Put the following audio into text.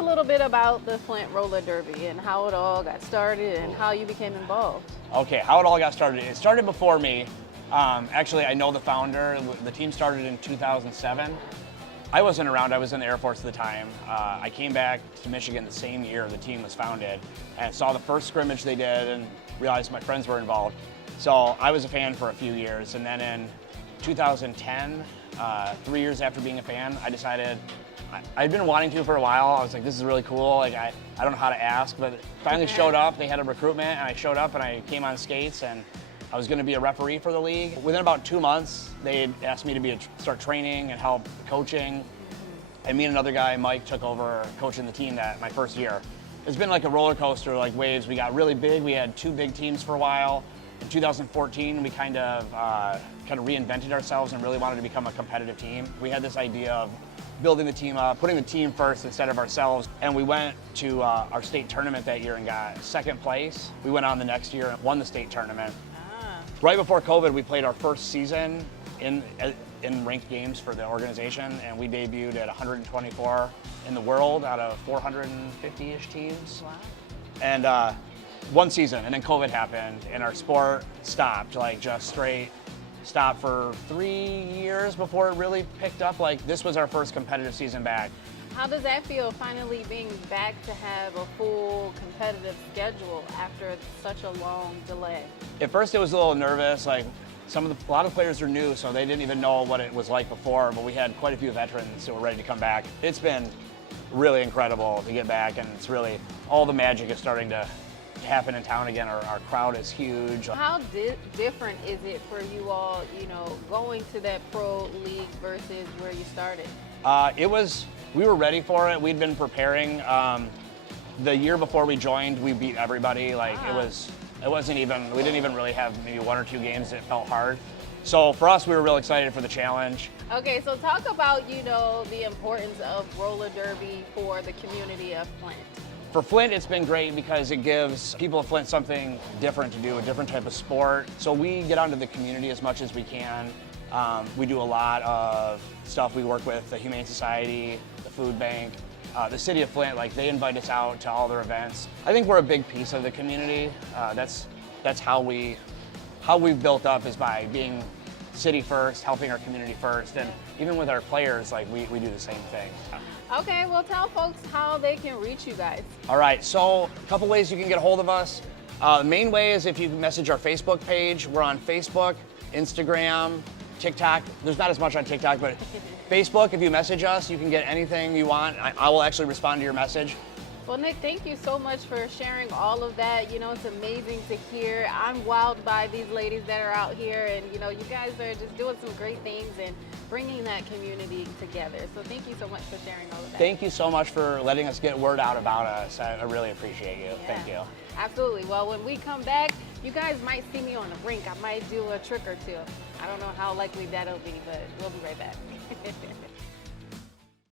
a little bit about the Flint Roller Derby and how it all got started and how you became involved. Okay, how it all got started. It started before me. Actually, I know the founder. The team started in 2007. I wasn't around, I was in the Air Force at the time. I came back to Michigan the same year the team was founded and saw the first scrimmage they did and realized my friends were involved. So I was a fan for a few years, and then in 2010, 3 years after being a fan, I decided, I'd been wanting to for a while. I was like, this is really cool. Like I don't know how to ask, but it finally showed up. They had a recruitment and I showed up and I came on skates and I was going to be a referee for the league. Within about 2 months, they had asked me to start training and help coaching. And me and another guy, Mike, took over coaching the team that my first year. It's been like a roller coaster, like waves. We got really big. We had 2 big teams for a while. In 2014, we kind of reinvented ourselves and really wanted to become a competitive team. We had this idea of building the team up, putting the team first instead of ourselves. And we went to our state tournament that year and got second place. We went on the next year and won the state tournament. Right before COVID, we played our first season in ranked games for the organization, and we debuted at 124 in the world out of 450-ish teams. Wow. And one season, and then COVID happened, and our sport stopped, like just straight stopped for 3 years before it really picked up. Like this was our first competitive season back. How does that feel, finally being back to have a full competitive schedule after such a long delay? At first it was a little nervous, like a lot of players are new, so they didn't even know what it was like before, but we had quite a few veterans who were ready to come back. It's been really incredible to get back, and it's really, all the magic is starting to happen in town again. Our crowd is huge. How different is it for you all, going to that pro league versus where you started? We were ready for it. We'd been preparing. The year before we joined, we beat everybody. Like it wasn't even, we didn't even really have maybe 1 or 2 games that felt hard. So for us, we were real excited for the challenge. Okay, so talk about, the importance of roller derby for the community of Flint. For Flint, it's been great because it gives people of Flint something different to do, a different type of sport. So we get onto the community as much as we can. We do a lot of stuff. We work with the Humane Society, the food bank, the city of Flint. Like they invite us out to all their events. I think we're a big piece of the community. That's how we've built up, is by being city first, helping our community first, and even with our players, like we do the same thing. Okay, well tell folks how they can reach you guys. All right, so a couple ways you can get a hold of us. The main way is if you message our Facebook page. We're on Facebook, Instagram, TikTok. There's not as much on TikTok, but Facebook, if you message us, you can get anything you want. I will actually respond to your message. Well, Nick, thank you so much for sharing all of that. It's amazing to hear. I'm wowed by these ladies that are out here, and you guys are just doing some great things and bringing that community together. So thank you so much for sharing all of that. Thank you so much for letting us get word out about us. I really appreciate you. Yeah, thank you. Absolutely. Well, when we come back, you guys might see me on the rink. I might do a trick or two. I don't know how likely that'll be, but we'll be right back.